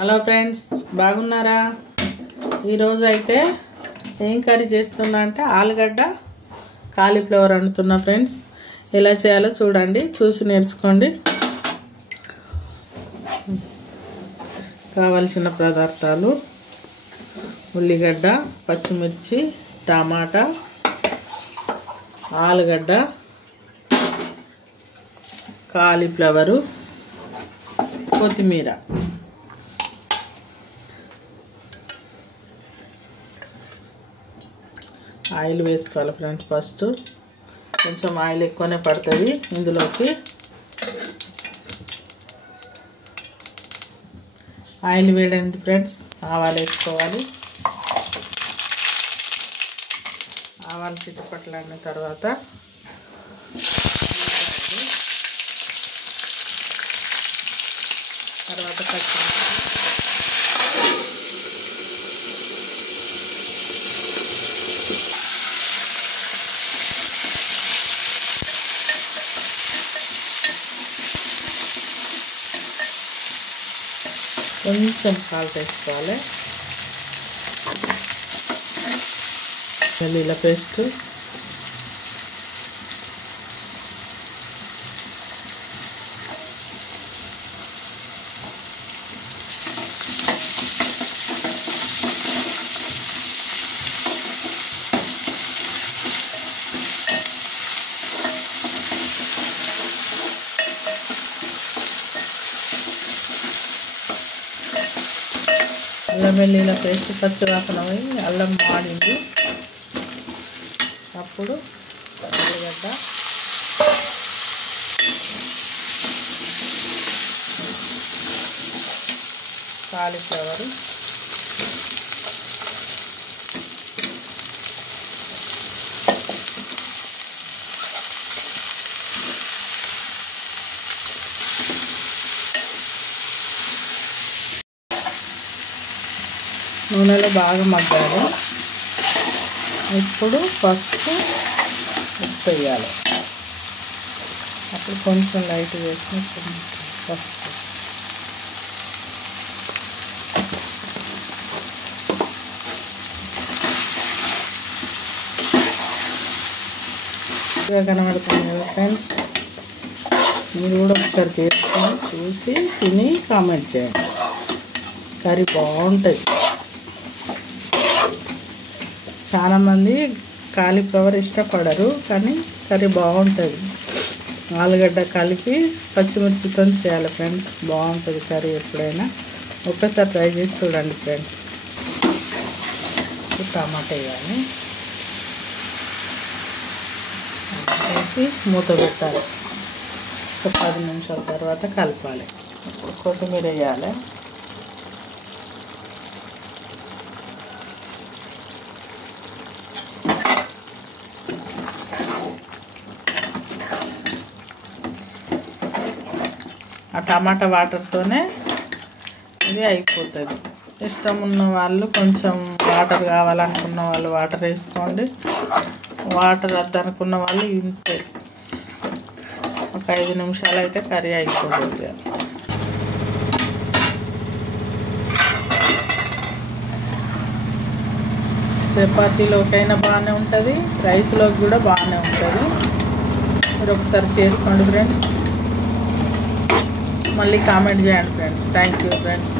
Hello friends, బాగున్నారా? ఈరోజు అయితే ఏం కర్రీ చేస్తున్నా అంటే ఆలుగడ్డ కాలీఫ్లవర్ వండుతున్నా ఫ్రెండ్స్. ఎలా చేయాలో చూడండి, చూసి నేర్చుకోండి. కావలసిన పదార్థాలు: ఉల్లిగడ్డ, పచ్చిమిర్చి, టమాటా, ఆలుగడ్డ, కాలీఫ్లవరు, కొత్తిమీర. ఆయిల్ వేసుకోవాలి ఫ్రెండ్స్. ఫస్ట్ కొంచెం ఆయిల్ ఎక్కువనే పడుతుంది. ఇందులోకి ఆయిల్ వేడండి ఫ్రెండ్స్. ఆవాలు వేసుకోవాలి. ఆవాలు చిట్టుపట్లాడిన తర్వాత పచ్చిమిర్చి, కొంచెం సాల్ట్ వేసుకోవాలి. వెల్లుల్లి పేస్ట్, అల్లం వెల్లుల్లి పేస్ట్ పచ్చివాసన పోయి అల్లం మాడింది. అప్పుడు ఉల్లిగడ్డ, కాలీఫ్లవరు, నూనెలో బాగా మగ్గాలి. ఇప్పుడు పసుపు, ఉప్పు వేయాలి. అప్పుడు కొంచెం లైట్ వేసి పసుపు, కనబడుతుంది కదా ఫ్రెండ్స్. మీరు కూడా ఒకసారి చేసుకొని చూసి తిని కామెంట్ చేయండి. కర్రీ బాగుంటుంది. చాలామంది కాలీఫ్లవర్ ఇష్టపడరు, కానీ కర్రీ బాగుంటుంది. ఆలుగడ్డ కలిపి పచ్చిమిర్చితో చేయాలి ఫ్రెండ్స్. బాగుంటుంది కర్రీ. ఎప్పుడైనా ఒక్కసారి ట్రై చేసి చూడండి ఫ్రెండ్స్. టమాటా వేయాలి, వేసి మూత పెట్టాలి. ఒక 10 నిమిషాల తర్వాత కలపాలి. కొత్తిమీర వేయాలి. ఆ టమాటా వాటర్తోనే ఇది అయిపోతుంది. ఇష్టం ఉన్న వాళ్ళు కొంచెం వాటర్ కావాలనుకున్న వాళ్ళు వాటర్ వేసుకోండి. వాటర్ వద్దనుకున్న వాళ్ళు ఇంతే. ఒక 5 నిమిషాలు అయితే కర్రీ అయిపోతుంది. చపాతీలోకైనా బాగానే ఉంటుంది, రైస్లోకి కూడా బాగానే ఉంటుంది. మీరు ఒకసారి చేసుకోండి ఫ్రెండ్స్. మళ్ళీ కామెంట్ చేయండి ఫ్రెండ్స్. Thank you friends.